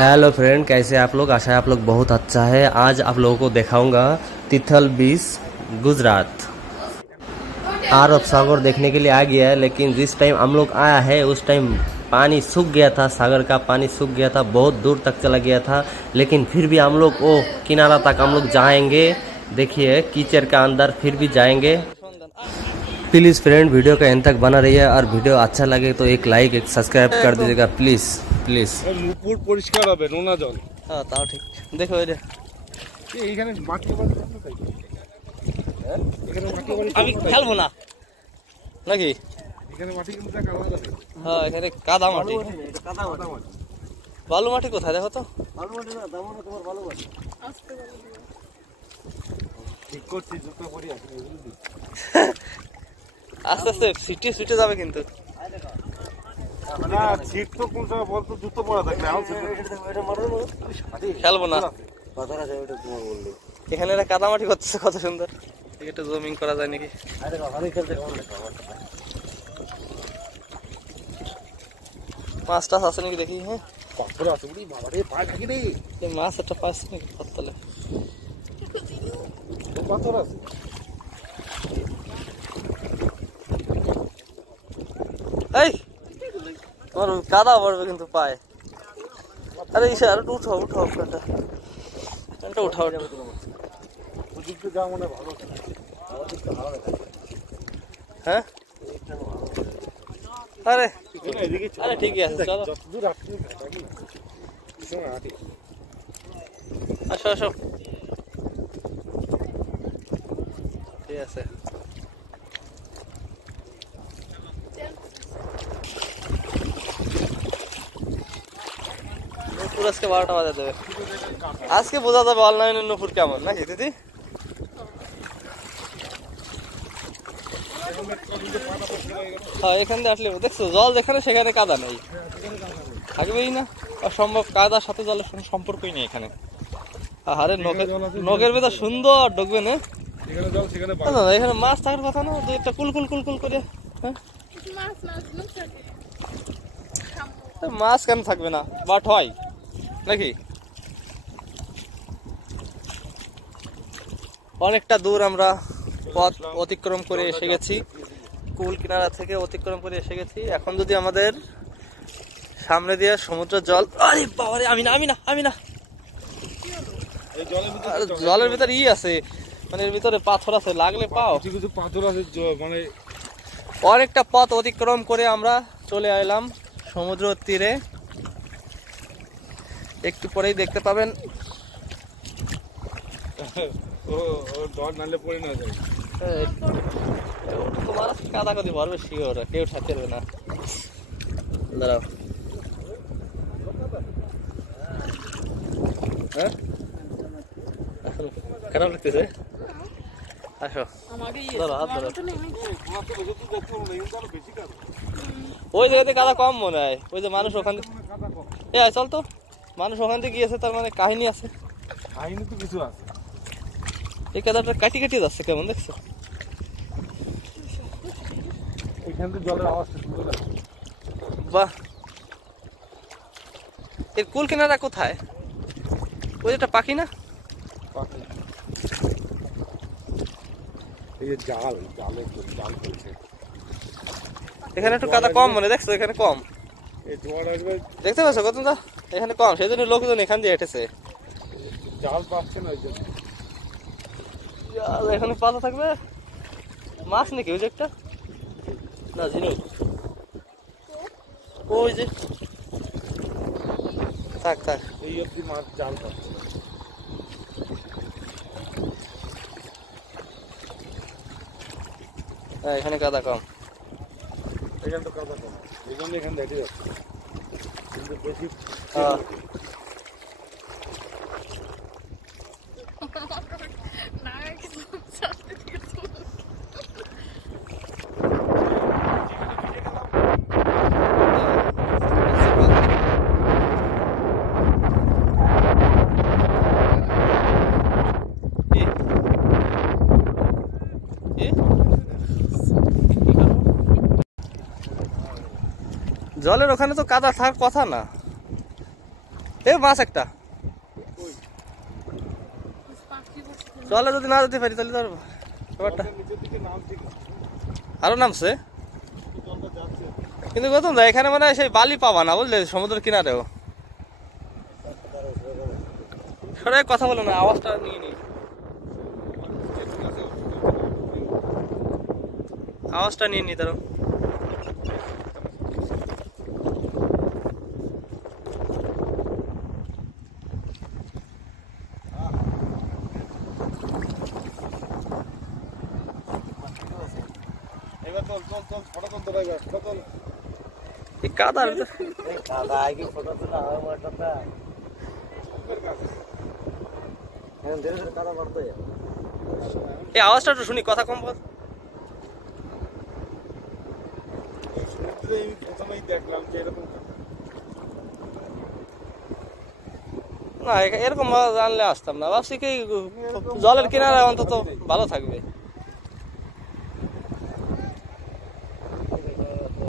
Hello friend, कैसे आप लोग? आशा है आप लोग बहुत अच्छा है। आज आप लोगों को दिखाऊंगा तिथल बीच, गुजरात। अरब सागर देखने के लिए आ गया है, लेकिन जिस टाइम हम लोग आया है उस टाइम पानी सूख गया था। सागर का पानी सूख गया था, बहुत दूर तक चला गया था। लेकिन फिर भी हम लोग वो किनारा तक हम लोग जाएंगे। देखिए कीचड़ का अंदर फिर भी जाएंगे। प्लीज़ फ्रेंड, वीडियो का एंड तक बना रहिए और वीडियो अच्छा लगे तो एक लाइक एक सब्सक्राइब कर दीजिएगा प्लीज प्लीज। নুপুর পরিষ্কার হবে, নোনা জল। হ্যাঁ তাও ঠিক। দেখো এটা এইখানে মাটি বাড়ি কেন তাই? হ্যাঁ, এখানে মাটি বাড়ি আমি খেলবো না নাকি? এখানে মাটি কিন্তু দেখা আলাদা। হ্যাঁ, এখানে কাদা মাটি। কাদা মাটি। বালু মাটি কোথায় দেখো তো? বালু মাটি না, দাও না তোমার বালু মাটি। আস্তে বালু। ঠিক করছি, জুতো পরি আছে বুঝলি? আস্তে আস্তে সিটে যাবে কিন্তু। না, সিট তো কোন সময় বলতো জুতো পরা থাকলে এখন এটা মারো না। খেলবো না। কথা আছে ওটা তোমার বললি। এখানে একটা কাদা মাটি করতেছে, কত সুন্দর। এটা জুমিং করা যায় নাকি? আরে ওখানে খেলতে কেমন লাগে? মাছ টাছ আছে নাকি দেখি। হ্যাঁ, পাথর আছে বুড়ি, বাবা রে পা ঢাকি রে। এই মাছ একটা পাচ্ছে নাকি পাতলে? পাথর আছে। এই তোমার কাদা পড়বে কিন্তু পায়ে। আরে ইসা আর উঠাও উঠাও ফ্যানটা উঠাও। ওদিকে যা মনে ভালো। হ্যাঁ, আরে আরে ঠিকই আছে, চলো যতদূর আসছি নাকি সময় হাঁটি। আসো আসো, ঠিক আছে। আজকে 12টা বাজে দেবে। আজকে বোঝা যাবে অনলাইনের নুপুর কেমন নাকি দিদি? হ্যাঁ, এখান দিয়ে আসলে দেখছো জল যেখানে সেখানে কাদা নেই, থাকবেই না। অসম্ভব, কাদার সাথে জলের কোনো সম্পর্কই নেই এখানে। আরে নখের ভেতর সুন্দর ঢুকবে না এখানে মাছ থাকার কথা না, যে একটা কুলকুল কুলকুল করে। হ্যাঁ, মাছ কেন থাকবে না, বাট হয় নাকি? অনেকটা দূর আমরা পথ অতিক্রম করে এসে গেছি, কুল কিনারা থেকে অতিক্রম করে এসে গেছি। এখন যদি আমাদের সামনে দিয়ে সমুদ্রের জল, আরে বাবারে, আমি না আমি না আমি না। জলের ভিতরে আছে, মানে এর ভিতরে পাথর আছে, লাগলে পাও। কিছু পাথর আছে, মানে অনেকটা পথ অতিক্রম করে আমরা চলে এলাম সমুদ্র তীরে। একটু পরেই দেখতে পাবেন। তোমার কাদা কাদি ভরবে শিওর, কেউ ঠাকতে পারবে না। দাঁড়াও, হ্যাঁ খারাপ লাগতেছে। আসো, ধরো হাত ধরো। ওই জায়গাতে কাদা কম মনে হয়, ওই যে মানুষ ওখান থেকে। চল তো, মানুষ ওখান থেকে গিয়েছে, তার মানে কাহিনী আছে। কাহিনী তো কিছু আছে। এই কাদাটা কাটি কাটি যাচ্ছে কেমন দেখছো? এখান থেকে জলের আওয়াজটা শুনতে পাচ্ছি। বাহ, এর কুল কিনারা কোথায়? ওই একটা পাখি না? এই যে জাল, জালে জাল ফেলছে। এখানে একটু কাদা কম মনে, দেখছো এখানে কম। এই জোয়ার আসবে, দেখতে পাচ্ছ কত দা? এখানে কম, সেই জন্য লোকজন এখান দিয়ে হেঁটেছে। জাল পাচ্ছে না ওই জন্য। এখানে পাতা থাকবে মাছ নাকি? ওই যে একটা না, ঝিনুক। ওই যে থাক থাক, এই অব্দি মাছ জাল পাচ্ছে। হ্যাঁ, এখানে কাদা কম। এখানে তো কাদা কম, এই জন্য এখানে দেখে যাচ্ছে কিন্তু বেশি। জলের ওখানে তো কাদা থাকার কথা না। এ মাছ একটা চলে, যদি না যেতে পারি তাহলে ধরবো ব্যাপারটা। নিচের দিকে নাম ঠিক আরো নামছে, জলটা যাচ্ছে। কিন্তু গৌতম দা এখানে মানে সেই বালি পাবা না বুঝলে, সমুদ্রের কিনারেও। সরে কথা বলো না, আওয়াজটা নিয়ে নি, আওয়াজটা নিয়ে নি তার। এবার চল চল চল, ফটো তুল তোরা, এবার ফটো তুল। এই কাদার ভিতর কাদা আগে ফটো তোলা হয় মাঠটা, চুপের কাছে। এখন ধীরে ধীরে কাদা বাড়তে যায়। এই আওয়াজটা একটু শুনি, কথা কম বল। সমুদ্রে আমি প্রথমেই দেখলাম যে এরকম না এরকম জানলে আসতাম না, ভাবছি কি জলের কিনারে অন্তত ভালো থাকবে।